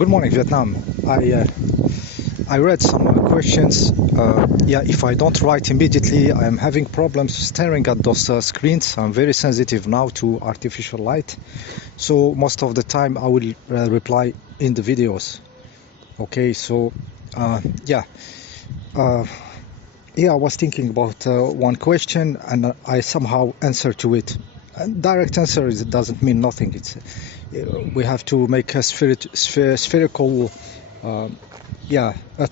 Good morning, Vietnam. I read some questions. Yeah, if I don't write immediately, I am having problems staring at those screens. I'm very sensitive now to artificial light, so most of the time I will reply in the videos. Okay, so yeah, I was thinking about one question and I somehow answer to it. Direct answer doesn't mean nothing. It's we have to make a spherical a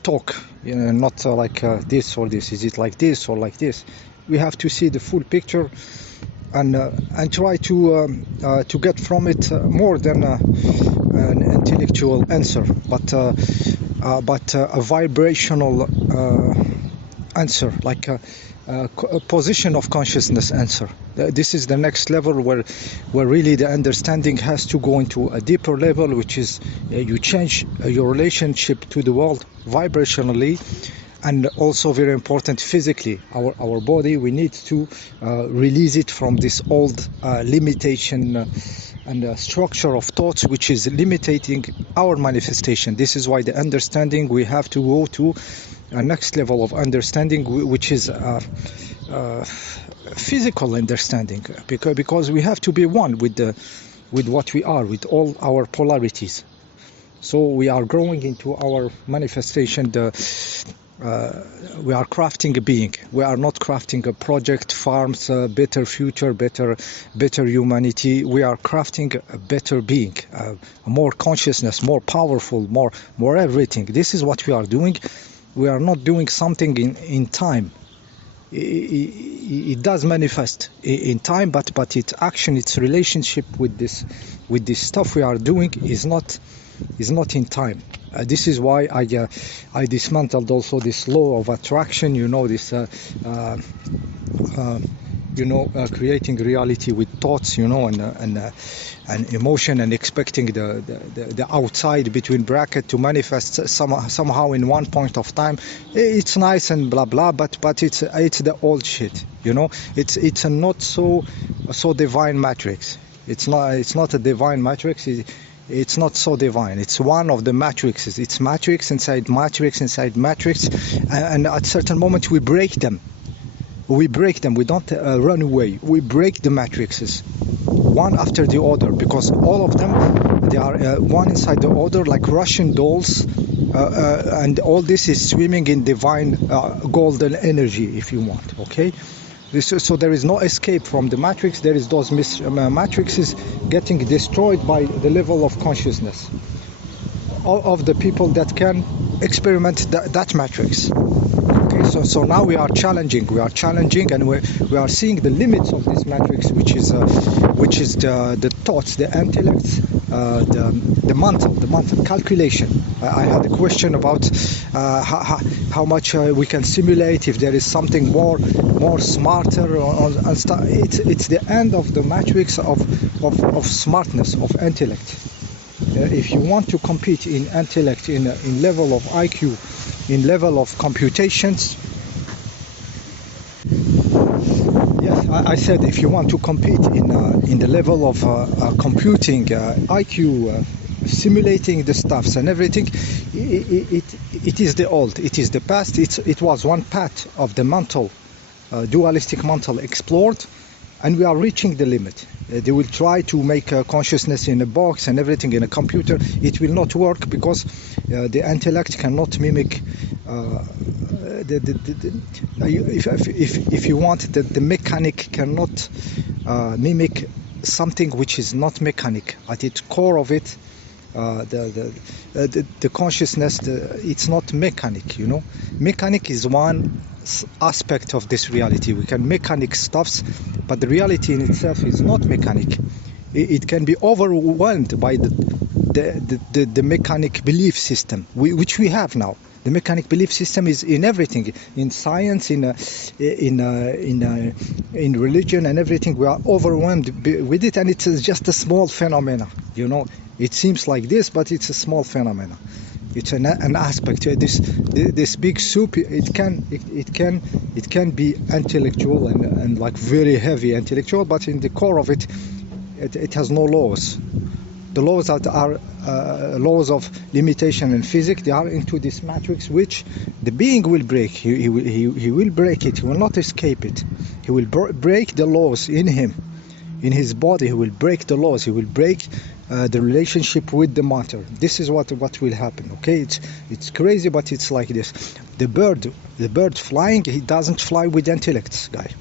talk, not like this or this. Is it like this or like this? We have to see the full picture and try to get from it more than an intellectual answer, but a vibrational answer, like a position of consciousness answer. This is the next level where really the understanding has to go into a deeper level, which is you change your relationship to the world vibrationally, and also very important physically. Our body, we need to release it from this old limitation and structure of thoughts which is limiting our manifestation. This is why the understanding, we have to go to a next level of understanding, which is physical understanding, because we have to be one with what we are, with all our polarities. So we are growing into our manifestation. We are crafting a being. We are not crafting a project, farms, better future, better humanity. We are crafting a better being, more consciousness, more powerful, more everything. This is what we are doing. We are not doing something in time. It does manifest in time, but its action, its relationship with this stuff we are doing is not in time. This is why I dismantled also this law of attraction. This creating reality with thoughts, and emotion, and expecting the outside between bracket to manifest somehow in one point of time. It's nice and blah blah, but it's the old shit. It's a not so divine matrix. It's not a divine matrix. It's not so divine. It's one of the matrices. It's matrix inside matrix inside matrix, and at certain moment we break them. We don't run away. We break the matrices one after the other, because all of them, they are one inside the other, like Russian dolls, and all this is swimming in divine golden energy, if you want. Okay, so there is no escape from the matrix. There is those matrices getting destroyed by the level of consciousness of the people that can experiment that matrix. Okay, so now we are challenging, and we are seeing the limits of this matrix, which is the thoughts, the intellect, the mental calculation. I had a question about how much we can simulate, if there is something more smarter and stuff. It's the end of the matrix of smartness, of intellect. If you want to compete in intellect, in level of IQ, in level of computations, yes, I said if you want to compete in the level of computing, IQ, simulating the stuffs and everything, it is the old, it is the past. It was one path of the mental, dualistic mental explored, and we are reaching the limit. They will try to make consciousness in a box and everything in a computer. It will not work, because the intellect cannot mimic. If you want, the mechanic cannot mimic something which is not mechanic. At its core of it, the consciousness, it's not mechanic. Mechanic is one aspect of this reality. We can mechanic stuffs, but the reality in itself is not mechanic. It can be overwhelmed by the mechanic belief system, which we have now. The mechanic belief system is in everything, in science, in religion and everything. We are overwhelmed with it, and it's just a small phenomena. It seems like this, but it's a small phenomena. It's an aspect. This big soup. It can be intellectual and like very heavy intellectual, but in the core of it, it has no laws. the laws that are laws of limitation in physics, they are into this matrix which the being will break. He will break it. He will not escape it. He will break the laws in him, in his body. He will break the laws. He will break the relationship with the matter. This is what will happen. Okay, it's crazy, but it's like this. The bird flying, he doesn't fly with intellects, guy.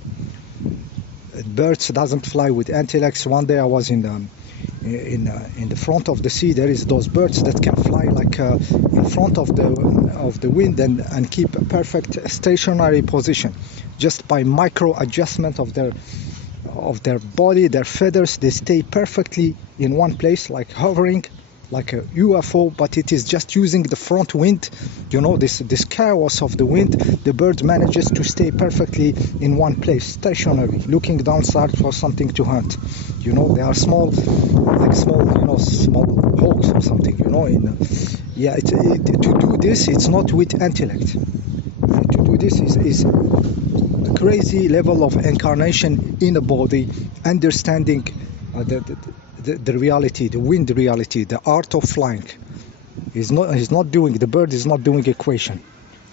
Birds doesn't fly with intellects. One day I was in the front of the sea. There is those birds that can fly like in front of the wind and keep a perfect stationary position just by micro adjustment of their body, their feathers. They stay perfectly in one place, like hovering, like a UFO, but it is just using the front wind, you know, this chaos of the wind. The bird manages to stay perfectly in one place, stationary, looking downside for something to hunt. You know, they are small, like small, you know, small hawks or something, you know. To do this, it's not with intellect. To do this is a crazy level of incarnation in a body, understanding the reality, the wind reality, the art of flying. He's not doing, the bird is not doing equation,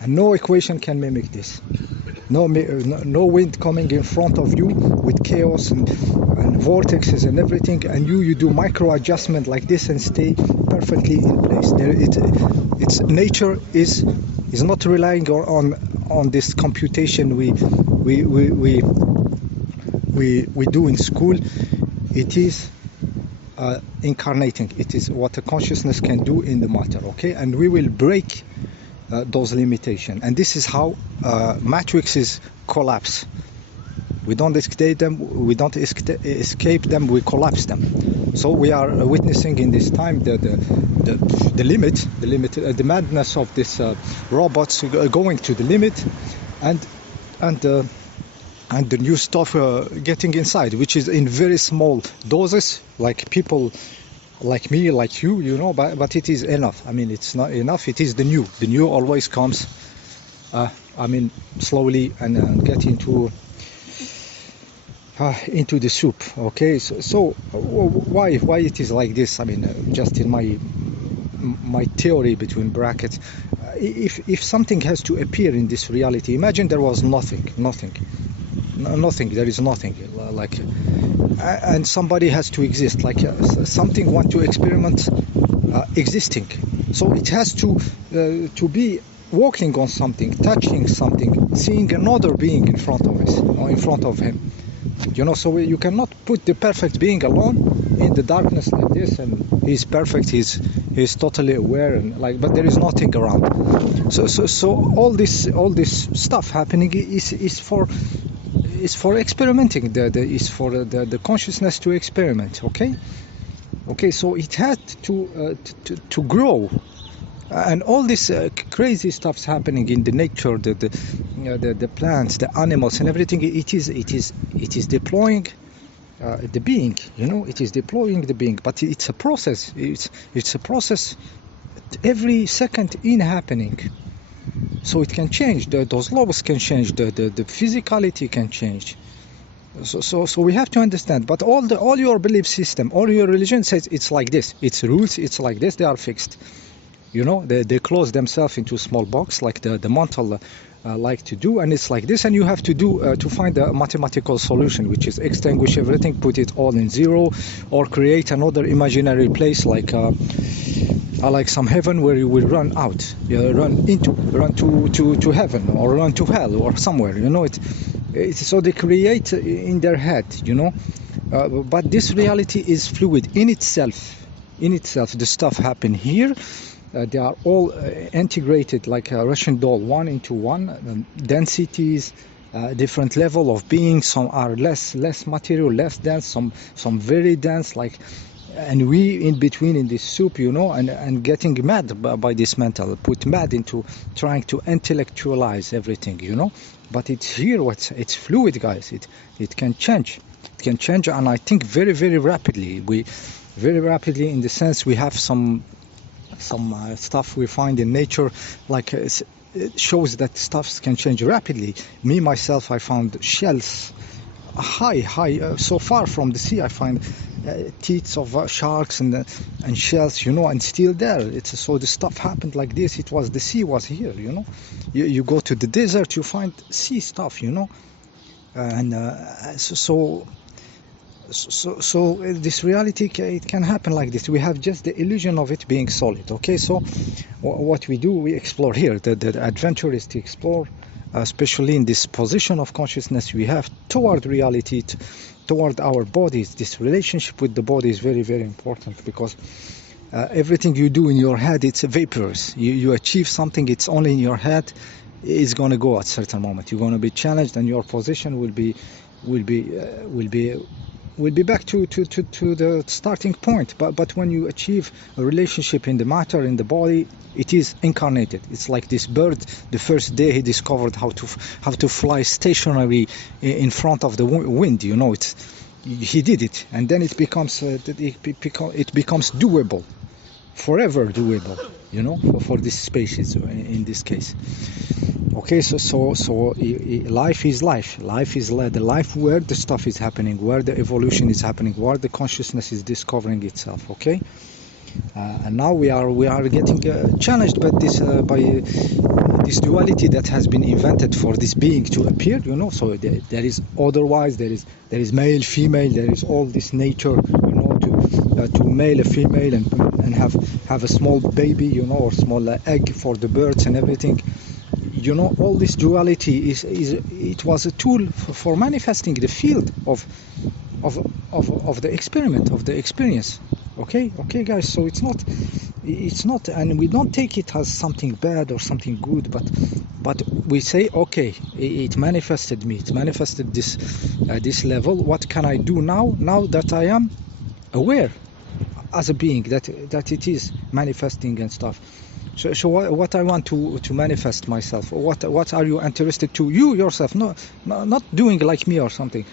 and no equation can mimic this. No wind coming in front of you with chaos and vortexes and everything, and you do micro adjustment like this and stay perfectly in place. Its nature is not relying on this computation we do in school. It is incarnating. It is what a consciousness can do in the matter. Okay, and we will break those limitations, and this is how matrices collapse. We don't escape them. We don't escape them. We collapse them. So we are witnessing in this time the madness of this robots going to the limit, and the new stuff getting inside, which is in very small doses, like people like me, like you, you know, but it is enough. I mean, it's not enough. It is the new. The new always comes, slowly and get into the soup. Okay, so why it is like this? I mean, just in my theory between brackets, if something has to appear in this reality, imagine there was nothing, there is nothing, like, and somebody has to exist, like something want to experiment existing. So it has to be walking on something, touching something, seeing another being in front of us or in front of him. You know, so you cannot put the perfect being alone in the darkness like this, and he's perfect, he's totally aware, and like, but there is nothing around. So all this stuff happening is for experimenting. Is for the consciousness to experiment. Okay. So it had to grow. And all this crazy stuff's happening in the nature, the plants, the animals, and everything. It is deploying the being. You know, it is deploying the being. But it's a process. It's a process every second in happening. So it can change. Those laws can change. The physicality can change. So we have to understand. But all your belief system, all your religion says it's like this. Its rules, it's like this. They are fixed. You know, they close themselves into a small box, like the mental like to do, and it's like this. And you have to do to find a mathematical solution, which is extinguish everything, put it all in zero, or create another imaginary place, like some heaven where you will run out, run to heaven, or run to hell, or somewhere. You know, so they create in their head. You know, but this reality is fluid in itself. The stuff happen here. They are all integrated like a Russian doll, one into one. Densities, different level of being. Some are less material, less dense. Some very dense. Like, and we in between in this soup, you know, and getting mad by this mental. Put mad into trying to intellectualize everything, you know. But it's here. It's fluid, guys. It can change. It can change, and I think very, very rapidly. Very rapidly, in the sense we have some stuff we find in nature, like it shows that stuff can change rapidly. Me myself, I found shells high so far from the sea. I find teeth of sharks and shells, you know, and still there. It's so the stuff happened like this. It was the sea was here, you know. You go to the desert, you find sea stuff, you know, and so this reality, it can happen like this. We have just the illusion of it being solid. Okay, so what we do, we explore here. The adventure is to explore, especially in this position of consciousness we have toward reality, toward our bodies. This relationship with the body is very, very important, because everything you do in your head, it's vaporous. You achieve something, it's only in your head. It's going to go at a certain moment. You're going to be challenged, and your position will be back to the starting point. But when you achieve a relationship in the matter, in the body, it is incarnated. It's like this bird. The first day he discovered how to fly stationary in front of the wind. You know, he did it, and then it becomes doable, forever doable. You know, for this species in this case. Okay, so life is life. Life is the life where the stuff is happening, where the evolution is happening, where the consciousness is discovering itself. Okay, and now we are getting challenged by this duality that has been invented for this being to appear. You know, so there is otherwise, there is male, female, there is all this nature. You know, to male a female and have a small baby. You know, or small egg for the birds and everything. You know, all this duality it was a tool for manifesting the field of the experiment, of the experience. Okay, guys. So it's not, and we don't take it as something bad or something good, but we say, okay, it manifested me. It manifested this level. What can I do now? Now that I am aware as a being that it is manifesting and stuff. So what I want to manifest myself, what are you interested to, you yourself, no, not doing like me or something.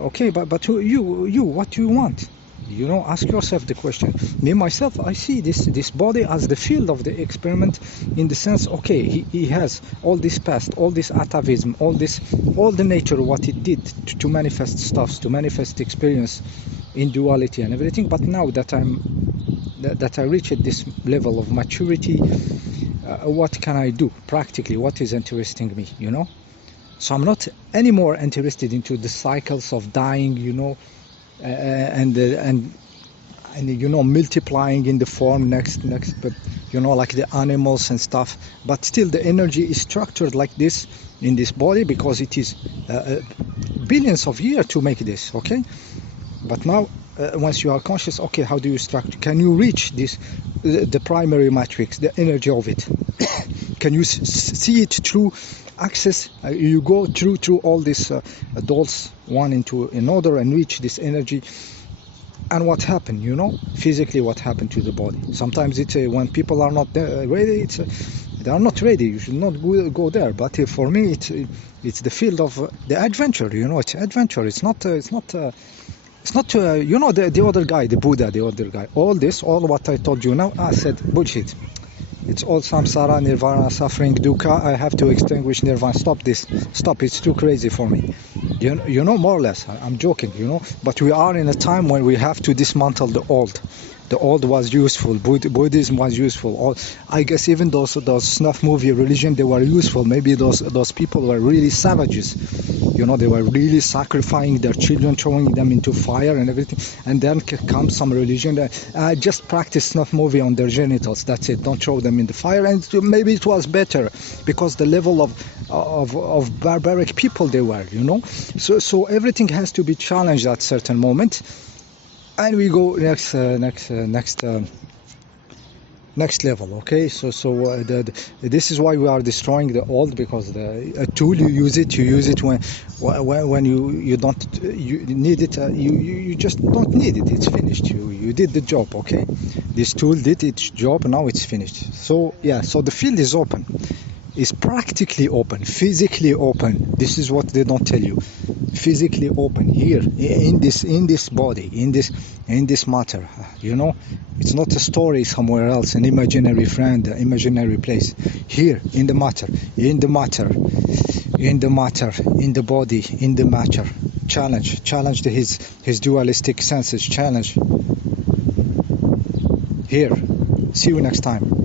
Okay, but you what do you want? You know, ask yourself the question. Me myself, I see this body as the field of the experiment, in the sense, okay, he has all this past, all this atavism, all the nature, what it did to manifest stuffs, to manifest experience in duality and everything. But now that I reached this level of maturity, what can I do practically? What is interesting me, you know? So I'm not anymore interested into the cycles of dying, you know, and you know, multiplying in the form next, but you know, like the animals and stuff. But still, the energy is structured like this in this body, because it is billions of years to make this. Okay, but now. Once you are conscious, okay, how do you structure? Can you reach this, the primary matrix, the energy of it? Can you see it through access? You go through all these dolls, one into another, and reach this energy. And what happened? You know, physically, what happened to the body? Sometimes it's when people are not ready. They are not ready. You should not go there. But for me, it's the field of the adventure. You know, it's adventure. It's not. It's not, you know, the other guy, the Buddha, the other guy. All what I told you now, I said, bullshit. It's all samsara, nirvana, suffering, dukkha. I have to extinguish nirvana. Stop this. Stop. It's too crazy for me. You know, more or less. I'm joking, you know. But we are in a time when we have to dismantle the old. The old was useful. Buddhism was useful. I guess even those snuff movie religion, they were useful. Maybe those people were really savages. You know, they were really sacrificing their children, throwing them into fire and everything. And then comes some religion that just practice snuff movie on their genitals. That's it. Don't throw them in the fire. And maybe it was better, because the level of barbaric people they were. You know, so everything has to be challenged at a certain moment. And we go next level. Okay, so this is why we are destroying the old, because a tool, you use it when you don't need it. You just don't need it. It's finished. You did the job. Okay, this tool did its job. Now it's finished. So yeah, so the field is open. Is practically open, physically open. This is what they don't tell you. Physically open here in this body, in this matter. You know, it's not a story somewhere else, an imaginary friend, an imaginary place. Here in the matter, in the body, in the matter. challenge his dualistic senses. Challenge. Here, see you next time.